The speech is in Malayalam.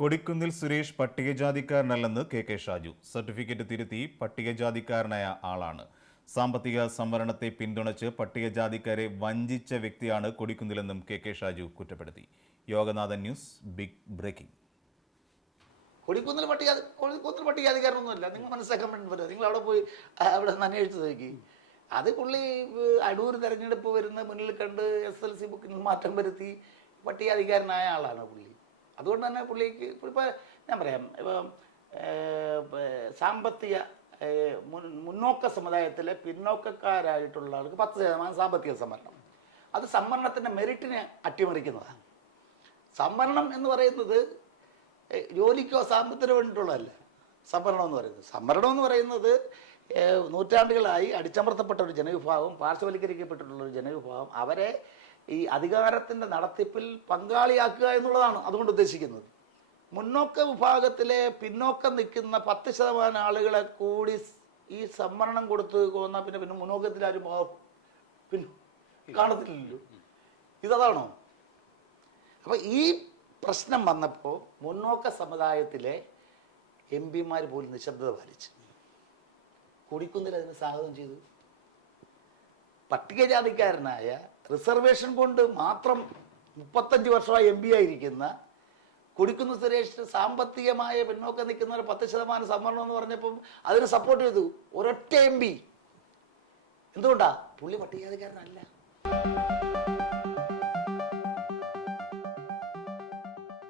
കൊടിക്കുന്നിൽ സുരേഷ് പട്ടികജാതിക്കാരനല്ലെന്ന് കെ ഷാജു. സർട്ടിഫിക്കറ്റ് തിരുത്തി പട്ടികജാതിക്കാരനായ ആളാണ്. സാമ്പത്തിക സംവരണത്തെ പിന്തുണച്ച് പട്ടികജാതിക്കാരെ വഞ്ചിച്ച വ്യക്തിയാണ് കൊടിക്കുന്നിലെന്നും കെ ഷാജു കുറ്റപ്പെടുത്തി. Yoganathan news big breaking. Kodikunnil പട്ടികജാതിക്കാരനൊന്നുമല്ല. നിങ്ങൾ മനസ്സിലാക്കാൻ പറ്റുന്നില്ല. നിങ്ങൾ അവിടെ പോയി അവിടെ അന്വേഷിച്ച് നോക്കി. അത് പുള്ളി അടൂർ തെരഞ്ഞെടുപ്പ് വരുന്ന മുന്നിൽ കണ്ട് SLC ബുക്കിൽ മാറ്റം വരുത്തി പട്ടികജാതിക്കാരനായ ആളാണ് പുള്ളി. അതുകൊണ്ട് തന്നെ പുള്ളിക്ക് ഇപ്പോൾ ഞാൻ പറയാം, ഇപ്പം സാമ്പത്തിക മുന്നോക്ക സമുദായത്തിലെ പിന്നോക്കക്കാരായിട്ടുള്ള ആൾക്ക് 10% സാമ്പത്തിക സംവരണം. അത് സംവരണത്തിൻ്റെ മെറിറ്റിനെ അട്ടിമറിക്കുന്നതാണ്. സംവരണം എന്ന് പറയുന്നത് ജോലിക്കോ സാമ്പത്തികത്തിന് വേണ്ടിയിട്ടുള്ളതല്ല. സംവരണം എന്ന് പറയുന്നത് നൂറ്റാണ്ടുകളായി അടിച്ചമർത്തപ്പെട്ട ഒരു ജനവിഭാഗം, പാർശ്വവൽക്കരിക്കപ്പെട്ടിട്ടുള്ള ഒരു ജനവിഭാഗം, അവരെ ഈ അധികാരത്തിൻ്റെ നടത്തിപ്പിൽ പങ്കാളിയാക്കുക എന്നുള്ളതാണ് അതുകൊണ്ട് ഉദ്ദേശിക്കുന്നത്. മുന്നോക്ക വിഭാഗത്തിലെ പിന്നോക്കം നിൽക്കുന്ന 10% ആളുകളെ കൂടി ഈ സംവരണം കൊടുത്ത് പോന്നാൽ പിന്നെ മുന്നോക്കത്തിലാരും കാണത്തില്ലല്ലോ. ഇതാണോ? അപ്പോൾ ഈ പ്രശ്നം വന്നപ്പോൾ മുന്നോക്ക സമുദായത്തിലെ MP-മാർ പോലും നിശബ്ദത പാലിച്ചു. കൊടിക്കുന്നിൽ അതിന് സ്വാഗതം ചെയ്തു. പട്ടികജാതിക്കാരനായ റിസർവേഷൻ കൊണ്ട് മാത്രം 35 വർഷമായി MP ആയിരിക്കുന്ന കൊടിക്കുന്നിൽ സുരേഷ് സാമ്പത്തികമായ പിന്നോക്കം നിൽക്കുന്നവർ 10% സംവരണം എന്ന് പറഞ്ഞപ്പം അതിന് സപ്പോർട്ട് ചെയ്തു ഒരൊറ്റ MP. എന്തുകൊണ്ടാ? പുള്ളി പട്ടികജാതിക്കാരനല്ല.